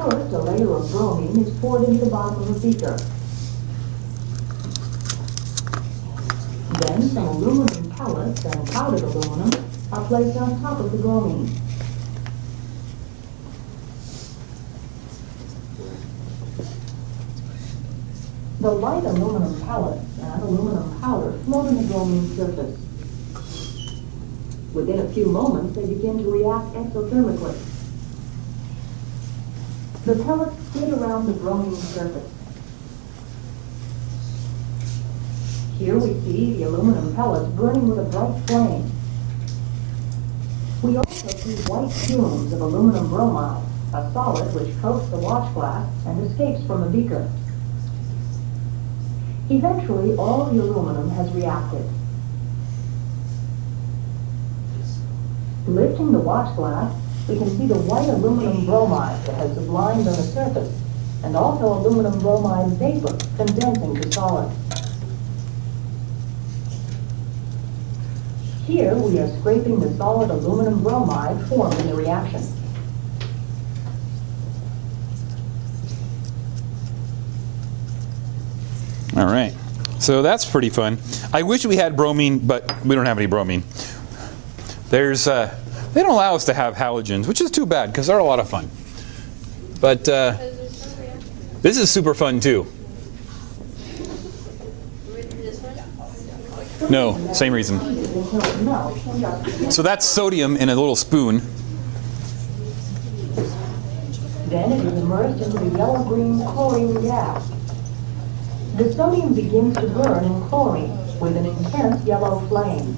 First, a layer of bromine is poured into the bottom of a beaker. Then some aluminum pellets and powdered aluminum are placed on top of the bromine. The light aluminum pellets and aluminum powder float on the bromine surface. Within a few moments, they begin to react exothermically. The pellets skid around the bromine surface. Here we see the aluminum pellets burning with a bright flame. We also see white fumes of aluminum bromide, a solid which coats the watch glass and escapes from the beaker. Eventually, all the aluminum has reacted. Lifting the watch glass, we can see the white aluminum bromide that has sublimed on the surface, and also aluminum bromide vapor condensing to solid. Here we are scraping the solid aluminum bromide formed in the reaction. All right, so that's pretty fun. I wish we had bromine, but we don't have any bromine. There's, they don't allow us to have halogens, which is too bad because they're a lot of fun. But this is super fun too. No, same reason. So that's sodium in a little spoon. Then it is immersed into the yellow-green chlorine gas. The sodium begins to burn in chlorine with an intense yellow flame.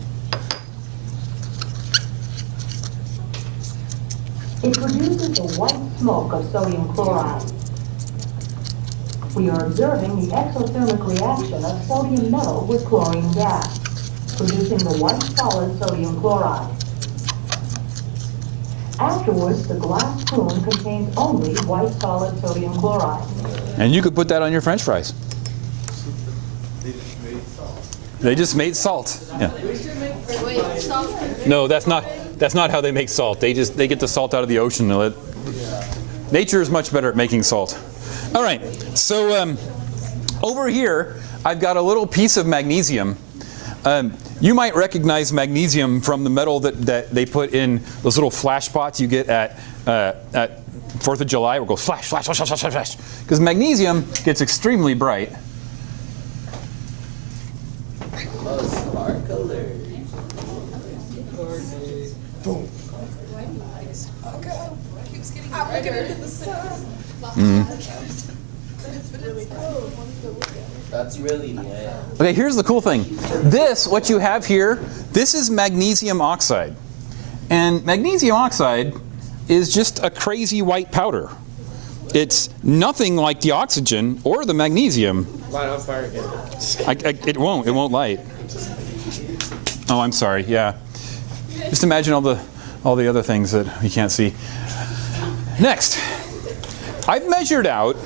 It produces a white smoke of sodium chloride. We are observing the exothermic reaction of sodium metal with chlorine gas, producing the white solid sodium chloride. Afterwards, the glass spoon contains only white solid sodium chloride. And you could put that on your French fries. They just made salt. Yeah. No, that's not how they make salt. They get the salt out of the ocean. Nature is much better at making salt. All right, so over here I've got a little piece of magnesium. You might recognize magnesium from the metal that they put in those little flash pots you get at 4th of July, where it goes flash, flash, flash, flash, flash, flash. Because magnesium gets extremely bright. That's really lit. Okay, here's the cool thing. This, what you have here, this is magnesium oxide. And magnesium oxide is just a crazy white powder. It's nothing like the oxygen or the magnesium. Light on fire again. It won't light. Oh, I'm sorry, yeah. Just imagine all the other things that you can't see. Next, I've measured out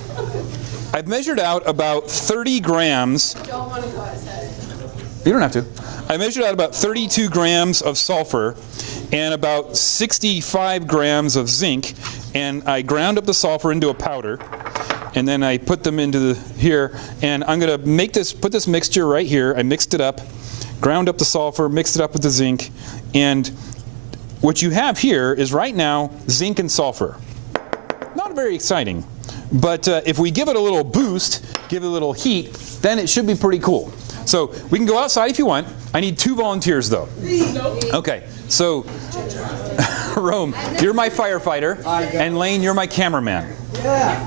about 30 grams. Don't want to go outside. You don't have to. I measured out about 32 grams of sulfur and about 65 grams of zinc, and I ground up the sulfur into a powder, and then I put them into here, and I'm going to put this mixture right here. I mixed it up, ground up the sulfur, mixed it up with the zinc, and what you have here is right now zinc and sulfur. Not very exciting, but if we give it a little boost, give it a little heat, then it should be pretty cool. So we can go outside if you want. I need 2 volunteers though. Okay, so Rome, you're my firefighter, and Lane, you're my cameraman. Yeah.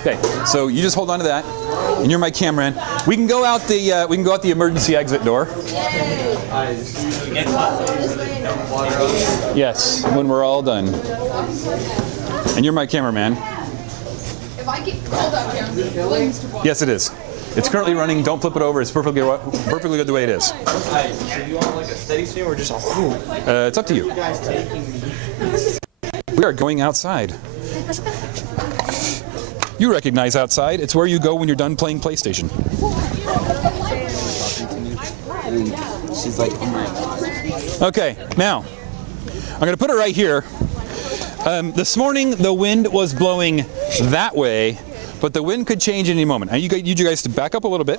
Okay, so you just hold on to that, and you're my cameraman. We can go out the emergency exit door. Yes, when we're all done. And you're my cameraman. If I get cold out here, I'm willing to watch. Yes, it is. It's currently running. Don't flip it over. It's perfectly good the way it is. So you want like a steady stream or just a It's up to you. We are going outside. You recognize outside. It's where you go when you're done playing PlayStation. She's like, Okay, now, I'm going to put it right here. This morning, the wind was blowing that way, but the wind could change at any moment. I need you guys to back up a little bit.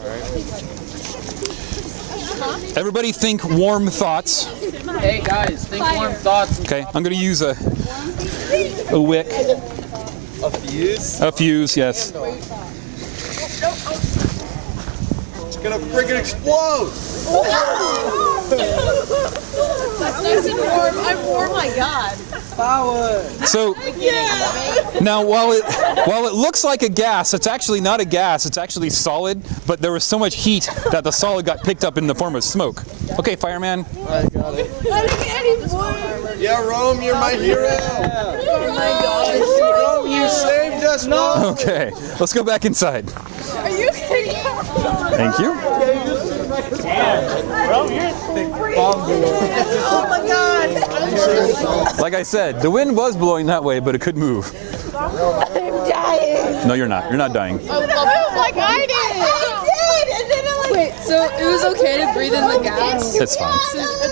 Everybody think warm thoughts. hey guys, think warm thoughts. Okay, I'm going to use a wick. A fuse? A fuse, yes. It's gonna freaking explode! That's nice and warm. I'm warm. Oh my god. Power! So now, while it looks like a gas, it's actually not a gas. It's actually solid. But there was so much heat that the solid got picked up in the form of smoke. Okay, fireman. I got it. I didn't get any warm. Yeah, Rome, you're my hero! Oh my gosh. Rome, you saved us! No! Okay, let's go back inside. Are you kidding? Thank you. Oh my god. Like I said, the wind was blowing that way, but it could move. I'm dying. No, you're not. You're not dying. Like I did. And then wait, so it was okay to breathe in the gas? It's fine.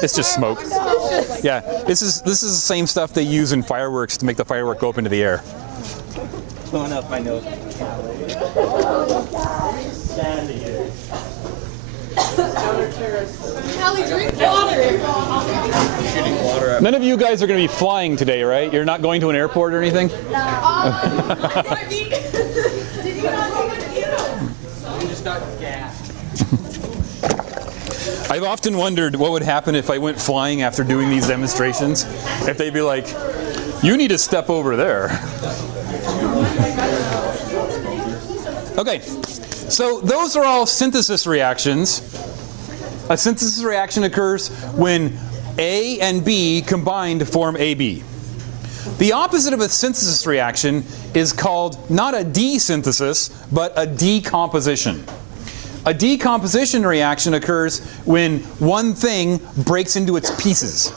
It's just smoke. Yeah, this is the same stuff they use in fireworks to make the firework go up into the air. Blowing up my nose. Hallie, drink water. None of you guys are going to be flying today, right? You're not going to an airport or anything? Did you not go with you? We just got gas. I've often wondered what would happen if I went flying after doing these demonstrations. If they'd be like, you need to step over there. Okay, so those are all synthesis reactions. A synthesis reaction occurs when A and B combine to form AB. The opposite of a synthesis reaction is called not a desynthesis, but a decomposition. A decomposition reaction occurs when one thing breaks into its pieces.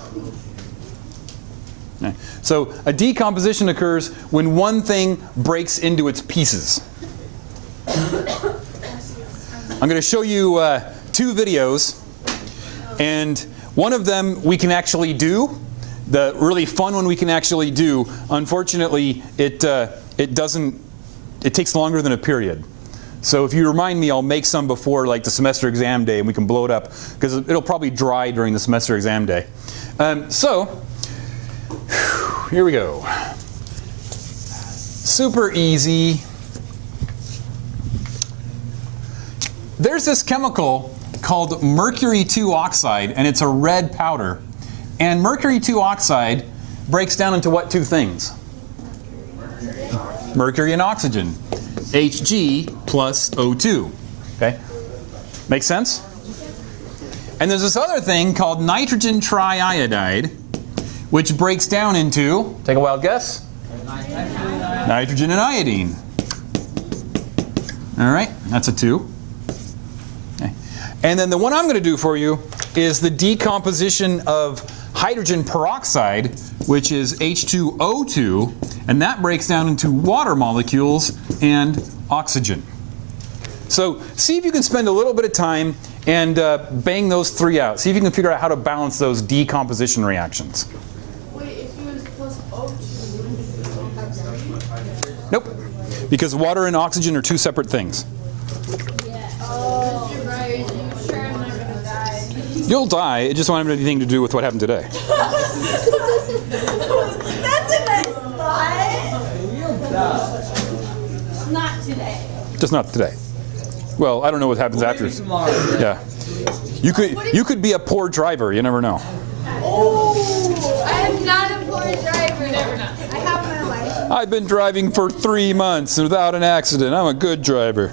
Okay. So a decomposition occurs when one thing breaks into its pieces. I'm going to show you 2 videos, and one of them we can actually do. The really fun one we can actually do. Unfortunately, it takes longer than a period. So if you remind me, I'll make some before like the semester exam day, and we can blow it up because it'll probably dry during the semester exam day. So here we go. Super easy. There's this chemical called Mercury 2 oxide, and it's a red powder. And Mercury 2 oxide breaks down into what 2 things? Mercury and oxygen. Hg plus O2. Okay? Make sense? And there's this other thing called nitrogen triiodide, which breaks down into, take a wild guess? Nitrogen and iodine. All right, that's a 2. Okay. And then the one I'm going to do for you is the decomposition of hydrogen peroxide, which is H2O2, and that breaks down into water molecules and oxygen. So see if you can spend a little bit of time and bang those 3 out. See if you can figure out how to balance those decomposition reactions. Wait, if it was plus O2, wouldn't it be Nope, because water and oxygen are 2 separate things. Oh, you're right. You sure I'm not gonna die? You'll die, it just won't have anything to do with what happened today. That's a nice thought. Not today. Just not today. Well, I don't know what happens after. Yeah. You could be a poor driver, you never know. Oh, I am not a poor driver. Never know. I have my license. I've been driving for 3 months without an accident. I'm a good driver.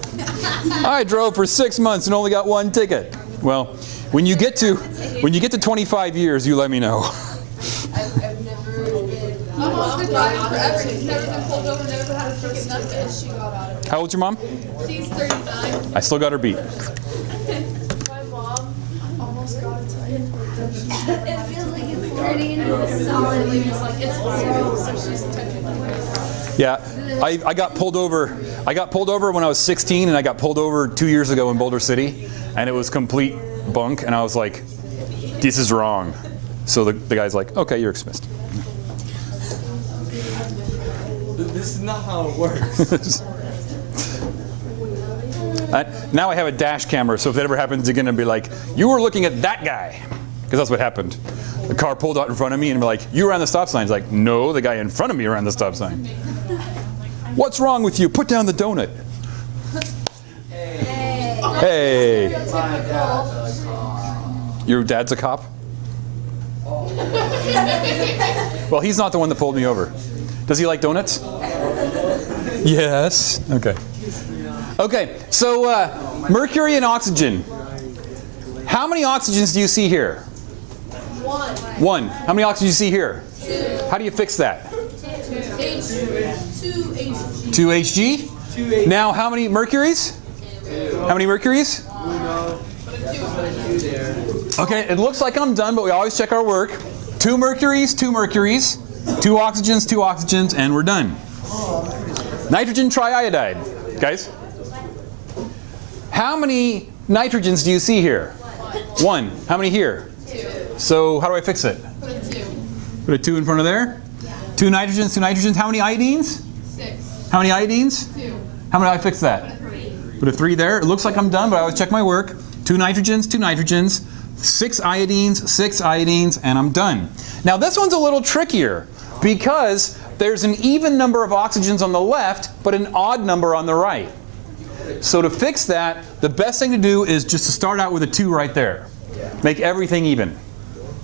I drove for 6 months and only got 1 ticket. Well, when you get to 25 years, you let me know. I've never been. My mom's been driving forever. She's never been pulled over, never had a ticket, nothing. And she got out of it. How old's your mom? She's 39. I still got her beat. My mom almost got a ticket. It feels like it's pretty and it's solidly just like it's horrible. So she's technically. Yeah, I got pulled over. I got pulled over when I was 16, and I got pulled over 2 years ago in Boulder City, and it was complete bunk. And I was like, this is wrong. So the guy's like, okay, you're dismissed. This is not how it works. Now I have a dash camera, so if that ever happens again, I'd be like, you were looking at that guy. Because that's what happened. The car pulled out in front of me and be like, you ran the stop sign. He's like, no, the guy in front of me ran the stop sign. What's wrong with you? Put down the donut. Hey. Your dad's a cop? Well, he's not the one that pulled me over. Does he like donuts? Yes. Okay. Okay, so mercury and oxygen. How many oxygens do you see here? One. How many oxygens do you see here? How do you fix that? 2 Hg. Now, how many mercuries? How many mercuries? Okay, it looks like I'm done, but we always check our work. 2 mercuries, 2 mercuries, 2 oxygens, 2 oxygens, and we're done. Nitrogen triiodide. Guys? How many nitrogens do you see here? 1. How many here? 2. So how do I fix it? Put a 2. Put a 2 in front of there? 2 nitrogens, 2 nitrogens. How many iodines? 6. How many iodines? 2. How many do I fix that? Put a 3. Put a 3 there. It looks like I'm done, but I always check my work. 2 nitrogens, 2 nitrogens, 6 iodines, and I'm done. Now this one's a little trickier because there's an even number of oxygens on the left, but an odd number on the right. So to fix that, the best thing to do is just to start out with a 2 right there. Make everything even.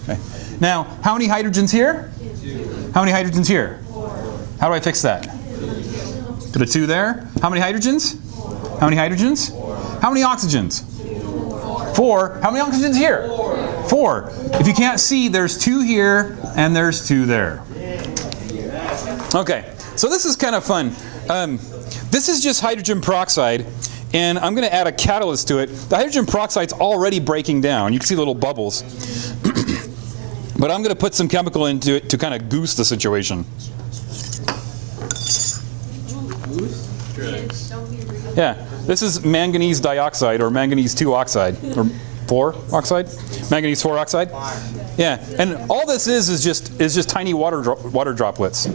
Okay. Now, how many hydrogens here? 2. How many hydrogens here? 4. How do I fix that? 2. Put a 2 there. How many hydrogens? 4. How many hydrogens? 4. How many oxygens? 4. 4. How many oxygens here? 4. If you can't see, there's 2 here and there's 2 there. Okay, so this is kind of fun. This is just hydrogen peroxide, and I'm going to add a catalyst to it. The hydrogen peroxide's already breaking down. You can see little bubbles. But I'm going to put some chemical into it to kind of goose the situation. Yeah, this is manganese dioxide, or manganese 2 oxide, or 4 oxide? Manganese 4 oxide? Yeah, and all this is just tiny water droplets.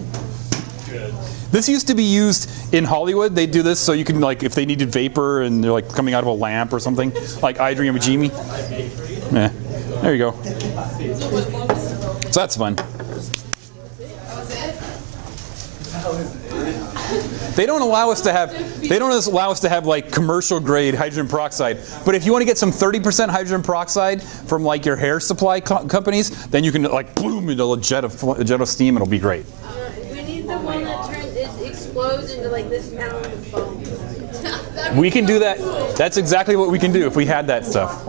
This used to be used in Hollywood. They do this so you can, like, if they needed vapor and they're like coming out of a lamp or something, like Idrium Majimi. Yeah, there you go. So that's fun. They don't allow us to have like commercial grade hydrogen peroxide. But if you want to get some 30% hydrogen peroxide from like your hair supply companies, then you can like boom into a jet of steam. It'll be great. We need the one that explodes into like this pound of foam. We can do that. That's exactly what we can do if we had that stuff.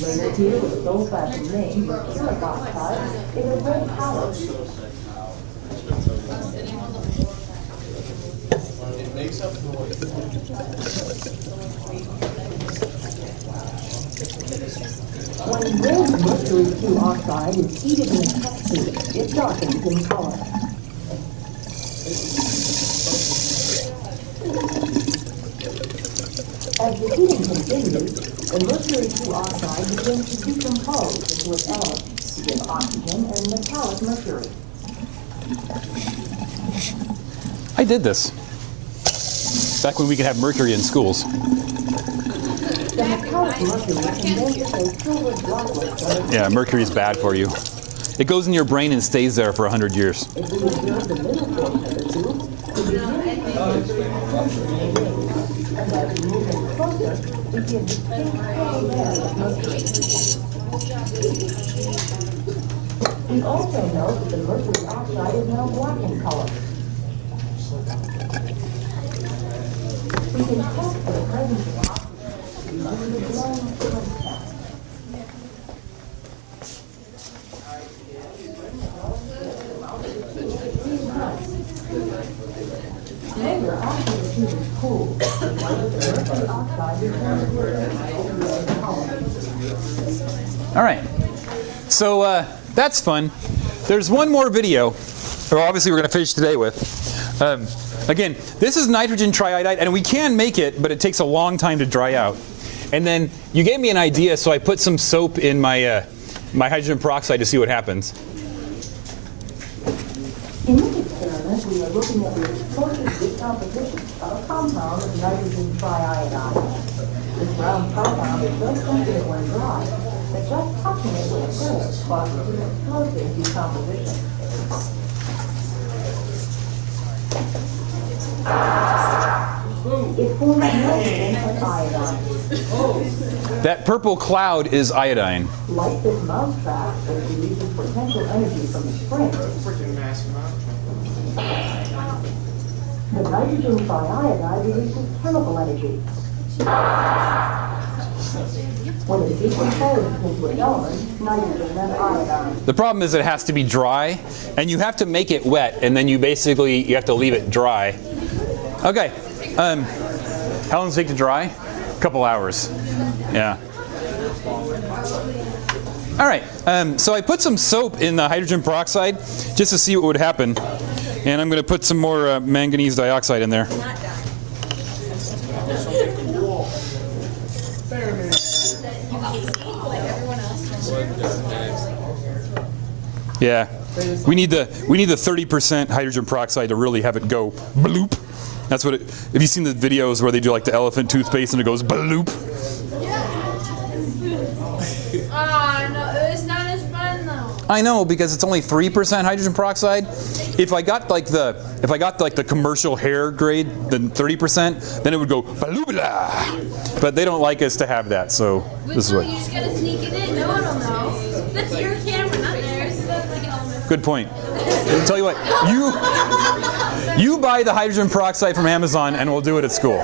Later here with its old-fashioned name, mercuric oxide, is a red powder. When red mercury 2 oxide is heated in a test tube, it darkens in color. As the heating continues, the mercury 2 oxide begins to decompose into its elements to give oxygen and metallic mercury. I did this back when we could have mercury in schools. The metallic mercury condenses a silver droplet on its Yeah, mercury is bad for you. It goes in your brain and stays there for 100 years. If we observe the middle portion of the tube, we begin to see mercury concentrating, and as we move in closer, we see a distinct pale band of mercury. We also note that the mercury oxide is now black in color. We can test for the presence of oxygen using the glowing current test. Later, after the tube is cooled, the mercury oxide becomes red color. All right. So that's fun. There's one more video, or obviously we're going to finish today with. Again, this is nitrogen triiodide, and we can make it, but it takes a long time to dry out. And then you gave me an idea, so I put some soap in my my hydrogen peroxide to see what happens. In this experiment, we are looking at the explosive decomposition of a compound of nitrogen triiodide. This brown compound is so sensitive when dry that just touching it with a probe causes an explosive decomposition. It forms nitrogen and iodine. That purple cloud is iodine. Like this mousetrap, it releases potential energy from the spring. The nitrogen triiodide releases chemical energy. When it decomposes into an element, nitrogen and iodine. The problem is it has to be dry, and you have to make it wet, and then you have to leave it dry. Okay. How long does it take to dry? A couple hours. Yeah. All right. So I put some soap in the hydrogen peroxide just to see what would happen, and I'm going to put some more manganese dioxide in there. Yeah. We need the 30% hydrogen peroxide to really have it go bloop. That's what it. Have you seen the videos where they do like the elephant toothpaste and it goes bloop? No, it's not as fun though. I know, because it's only 3% hydrogen peroxide. If I got like the commercial hair grade, then 30%, then it would go bloop. But they don't like us to have that, so this is what. You just gotta sneak it in. No one will know. That's your camera, not theirs. So that's like an element. Good point. I'll tell you what, you buy the hydrogen peroxide from Amazon and we'll do it at school.